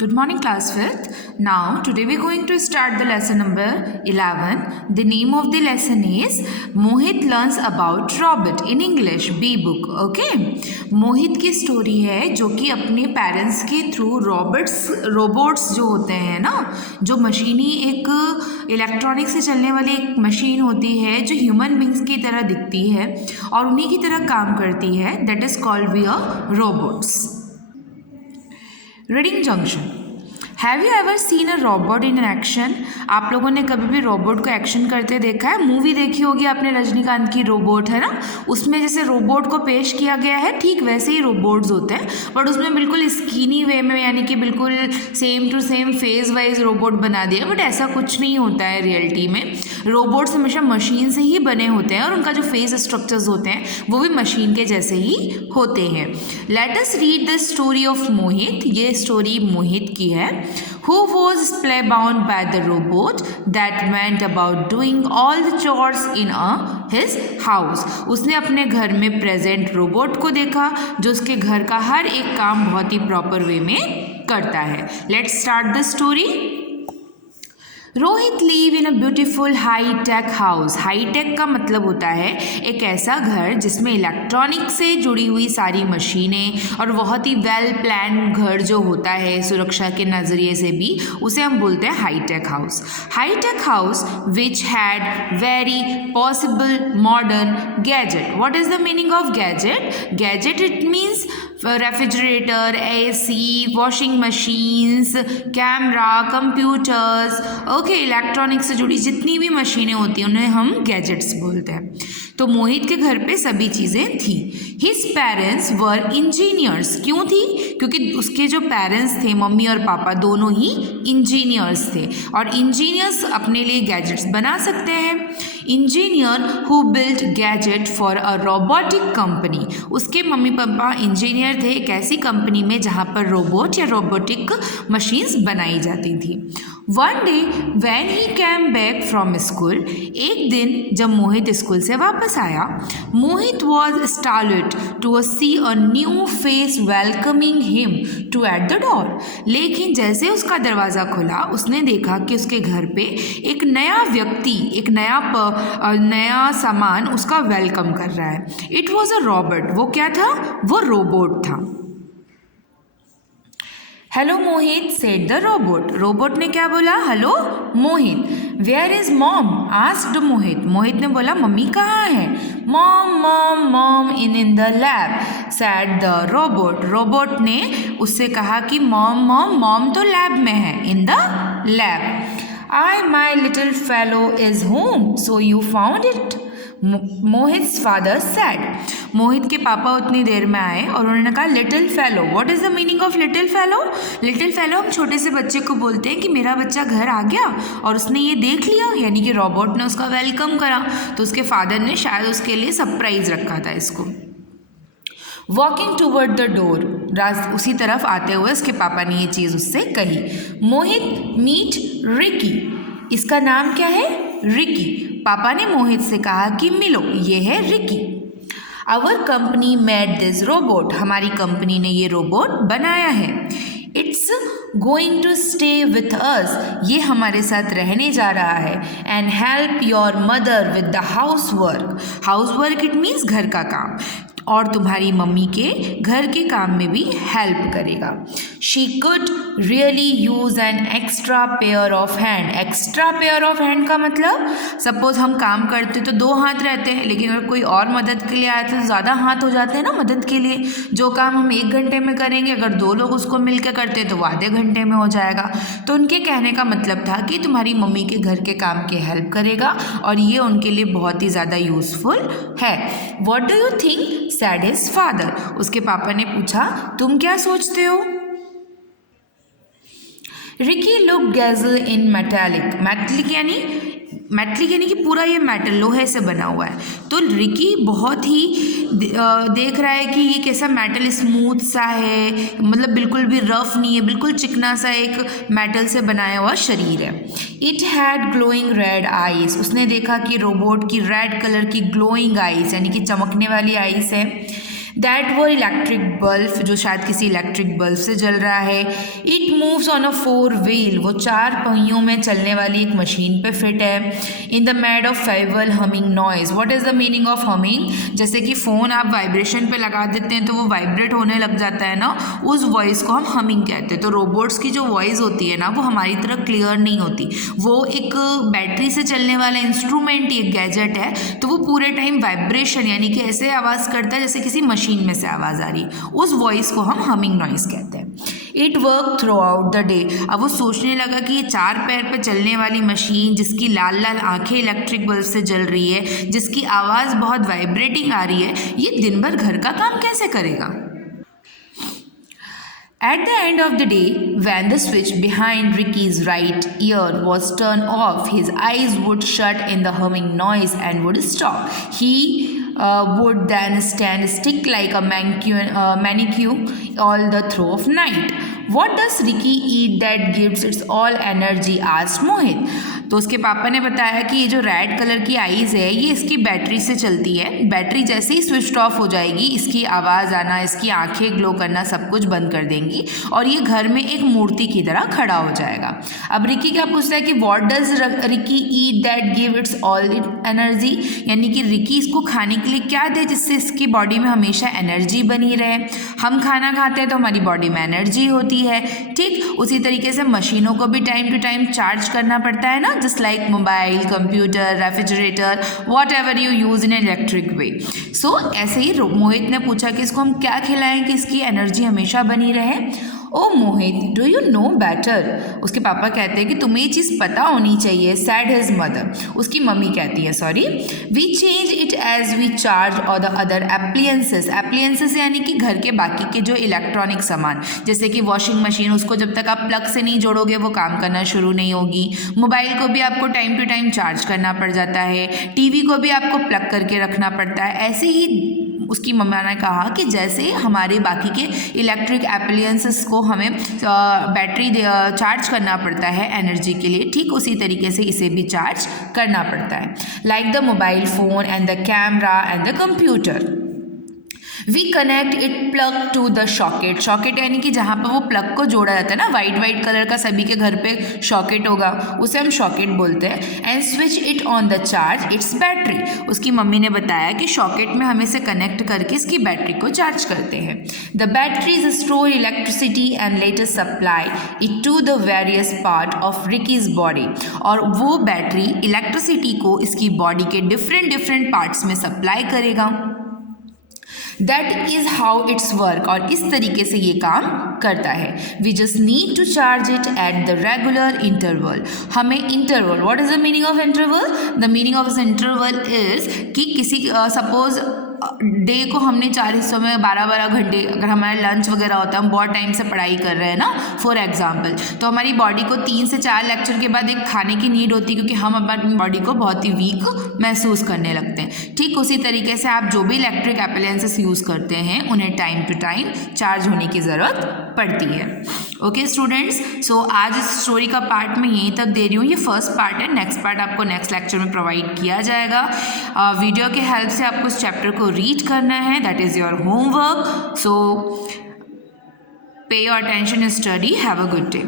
Good morning, class 5th. Now, today we're going to start the lesson number 11. The name of the lesson is Mohit Learns About Robot in English, B book. Okay? मोहित की story है जो कि अपने parents के through robots जो होते हैं ना, जो मशीनी एक इलेक्ट्रॉनिक से चलने वाली एक मशीन होती है जो ह्यूमन बींग्स की तरह दिखती है और उन्हीं की तरह काम करती है, that is called we a robots. Reading junction. Have you ever seen a robot in action? आप लोगों ने कभी भी रोबोट को एक्शन करते देखा है? मूवी देखी होगी आपने रजनीकांत की रोबोट, है ना? उसमें जैसे रोबोट को पेश किया गया है ठीक वैसे ही रोबोट्स होते हैं, बट उसमें बिल्कुल स्कीनी वे में, यानी कि बिल्कुल same to same phase wise robot बना दिया. बट ऐसा कुछ नहीं होता है रियलिटी में. रोबोट्स हमेशा मशीन से ही बने होते हैं और उनका जो फेस स्ट्रक्चर्स होते हैं वो भी मशीन के जैसे ही होते हैं. Let us read the story of Mohit. ये स्टोरी मोहित की है. Who was spellbound by the robot that went about doing all the chores in his house. उसने अपने घर में प्रेजेंट रोबोट को देखा जो उसके घर का हर एक काम बहुत ही प्रॉपर वे में करता है. Let's start the story. Rohit live in a beautiful high tech house. High tech का मतलब होता है एक ऐसा घर जिसमें इलेक्ट्रॉनिक से जुड़ी हुई सारी मशीनें और बहुत ही वेल प्लान घर जो होता है सुरक्षा के नज़रिए से भी, उसे हम बोलते हैं high tech house. High tech house which had very possible modern gadget. What is the meaning of gadget? Gadget it means refrigerator, AC, washing machines, camera, computers. Okay, electronic से जुड़ी जितनी भी मशीनें होती हैं उन्हें हम गैजेट्स बोलते हैं. तो मोहित के घर पे सभी चीज़ें थी. His parents were engineers. क्यों थी? क्योंकि उसके जो पेरेंट्स थे, मम्मी और पापा दोनों ही इंजीनियर्स थे और इंजीनियर्स अपने लिए गैजेट्स बना सकते हैं. Engineer who built gadget for a robotic company. उसके मम्मी पापा इंजीनियर थे एक ऐसी कंपनी में जहाँ पर रोबोट या रोबोटिक मशीन्स बनाई जाती थी. One day when he came back from school. एक दिन जब मोहित स्कूल से वापस आया, Mohit was startled to see a new face welcoming him to at the door. लेकिन जैसे उसका दरवाज़ा खुला उसने देखा कि उसके घर पे एक नया व्यक्ति, एक नया सामान उसका वेलकम कर रहा है. It was a robot. वो क्या था? वो रोबोट था. Hello Mohit said the robot. Robot ने क्या बोला? Hello Mohit. Where is mom asked Mohit. Mohit ने बोला मम्मी कहाँ है? Mom mom mom in the lab said the robot. Robot ने उससे कहा कि मॉम मॉम मॉम तो लैब में है, in the lab. I my little fellow is home so you found it, Mohit's father said. Mohit के पापा उतनी देर में आए और उन्होंने कहा little fellow. What is the meaning of little fellow? Little fellow हम छोटे से बच्चे को बोलते हैं कि मेरा बच्चा घर आ गया और उसने ये देख लिया, यानी कि रोबोट ने उसका वेलकम करा. तो उसके फादर ने शायद उसके लिए सरप्राइज रखा था इसको. Walking toward the door. उसी तरफ आते हुए उसके पापा ने ये चीज़ उससे कही. मोहित मीट रिकी. इसका नाम क्या है? रिकी. पापा ने मोहित से कहा कि मिलो, ये है Ricky. Our company made this robot. हमारी कंपनी ने ये रोबोट बनाया है. It's going to stay with us. ये हमारे साथ रहने जा रहा है. And help your mother with the house work. House work it means घर का काम, और तुम्हारी मम्मी के घर के काम में भी हेल्प करेगा. She could really use an extra pair of hand. Extra pair of hand का मतलब, सपोज हम काम करते तो दो हाथ रहते हैं, लेकिन अगर कोई और मदद के लिए आए तो ज़्यादा हाथ हो जाते हैं ना मदद के लिए. जो काम हम 1 घंटे में करेंगे अगर 2 लोग उसको मिल के करते तो वो आधे घंटे में हो जाएगा. तो उनके कहने का मतलब था कि तुम्हारी मम्मी के घर के काम की हेल्प करेगा और ये उनके लिए बहुत ही ज़्यादा यूज़फुल है. What do you think sad his father. उसके पापा ने पूछा तुम क्या सोचते हो? रिकी लुक गैजल इन मेटालिक. मेटलिक यानी कि पूरा ये मेटल लोहे से बना हुआ है. तो रिकी बहुत ही देख रहा है कि ये कैसा मेटल स्मूथ सा है, मतलब बिल्कुल भी रफ नहीं है, बिल्कुल चिकना सा एक मेटल से बनाया हुआ शरीर है. It had glowing red eyes. उसने देखा कि रोबोट की रेड कलर की ग्लोइंग आइज यानी कि चमकने वाली आइज है. दैट वर इलेक्ट्रिक बल्ब, जो शायद किसी इलेक्ट्रिक बल्ब से जल रहा है। It moves on a 4 wheel, वो 4 पहियों में चलने वाली एक मशीन पे फिट है। In the made of fable humming noise, what is the meaning of humming? जैसे कि फ़ोन आप वाइब्रेशन पे लगा देते हैं तो वो वाइब्रेट होने लग जाता है ना, उस वॉइस को हम हमिंग कहते हैं। तो रोबोट्स की जो वॉइस होती है ना वो हमारी तरह क्लियर नहीं होती, वो एक बैटरी से चलने वाला इंस्ट्रूमेंट, एक गैजेट है, तो वो पूरे टाइम वाइब्रेशन यानी कि ऐसे आवाज़ करता है जैसे किसी मशीन में से आवाज़ आ रही, उस वॉइस को हम हमिंग नॉइज कहते हैं। It work through out the day, अब वो सोचने लगा कि ये 4 पैर पे चलने वाली मशीन जिसकी लाल लाल आंखें इलेक्ट्रिक बल्ब से जल रही है, जिसकी आवाज़ बहुत वाइब्रेटिंग आ रही है, ये दिन भर घर का काम कैसे करेगा? At the end of the day, when the switch behind Ricky's right ear was turned off, his eyes would shut in the humming noise and would stop. He would then stand stick like a mannequin all the through of night. What does Ricky eat that gives its all energy? asked Mohit. तो उसके पापा ने बताया कि ये जो red colour की eyes है ये इसकी बैटरी से चलती है, बैटरी जैसे ही स्विच ऑफ हो जाएगी इसकी आवाज़ आना, इसकी आंखें ग्लो करना सब कुछ बंद कर देंगी और ये घर में एक मूर्ति की तरह खड़ा हो जाएगा। अब रिकी क्या पूछता है कि what does Ricky eat that give its all energy, यानी कि रिकी इसको खाने के लिए क्या दे जिससे इसकी बॉडी में हमेशा एनर्जी बनी रहे। हम खाना खाते हैं तो हमारी बॉडी में एनर्जी होती है, ठीक उसी तरीके से मशीनों को भी टाइम टू टाइम चार्ज करना पड़ता है ना, just like mobile, computer, refrigerator, whatever you use in electric way. So ऐसे ही मोहित ने पूछा कि इसको हम क्या खिलाएं कि इसकी एनर्जी हमेशा बनी रहे। ओ मोहित, डू यू नो बेटर, उसके पापा कहते हैं कि तुम्हें ये चीज़ पता होनी चाहिए। सैड हिज मदर, उसकी मम्मी कहती है sorry, we change it as we charge all the other appliances. Appliances यानी कि घर के बाकी के जो इलेक्ट्रॉनिक सामान, जैसे कि वॉशिंग मशीन, उसको जब तक आप प्लग से नहीं जोड़ोगे वो काम करना शुरू नहीं होगी। मोबाइल को भी आपको टाइम टू टाइम चार्ज करना पड़ जाता है, टीवी को भी आपको प्लग करके रखना पड़ता है। ऐसे ही उसकी मम्मा ने कहा कि जैसे हमारे बाकी के इलेक्ट्रिक एप्लियंसेस को हमें बैटरी चार्ज करना पड़ता है एनर्जी के लिए, ठीक उसी तरीके से इसे भी चार्ज करना पड़ता है। Like the mobile phone and the camera and the computer, we connect it plug to the socket. Socket यानी कि जहाँ पर वो प्लग को जोड़ा जाता है ना, वाइट कलर का सभी के घर पे शॉकेट होगा, उसे हम शॉकेट बोलते हैं। And switch it on the charge it's battery, उसकी मम्मी ने बताया कि शॉकेट में हम इसे कनेक्ट करके इसकी बैटरी को चार्ज करते हैं। The batteries store electricity and later supply it to the various part of Ricky's body, और वो बैटरी इलेक्ट्रिसिटी को इसकी बॉडी के डिफरेंट पार्ट्स में सप्लाई करेगा। That is how it's work, और इस तरीके से ये काम करता है। We just need to charge it at the regular interval. हमें interval, what is the meaning of interval? The meaning of this interval is कि किसी सपोज डे को हमने 4 हिस्सों में 12 घंटे, अगर हमारा लंच वगैरह होता है, हम बहुत टाइम से पढ़ाई कर रहे हैं ना फॉर एग्जाम्पल, तो हमारी बॉडी को 3 से 4 लेक्चर के बाद एक खाने की नीड होती है, क्योंकि हम अपनी बॉडी को बहुत ही वीक महसूस करने लगते हैं। ठीक उसी तरीके से आप जो भी इलेक्ट्रिक अप्लायंसेस यूज़ करते हैं उन्हें टाइम टू टाइम चार्ज होने की ज़रूरत पड़ती है। ओके स्टूडेंट्स, सो आज इस स्टोरी का पार्ट मैं यहीं तक दे रही हूँ, ये फर्स्ट पार्ट है, नेक्स्ट पार्ट आपको नेक्स्ट लेक्चर में प्रोवाइड किया जाएगा। वीडियो के हेल्प से आपको इस चैप्टर को रीड करना है, दैट इज़ योर होमवर्क, सो पे your attention, study, have a good day.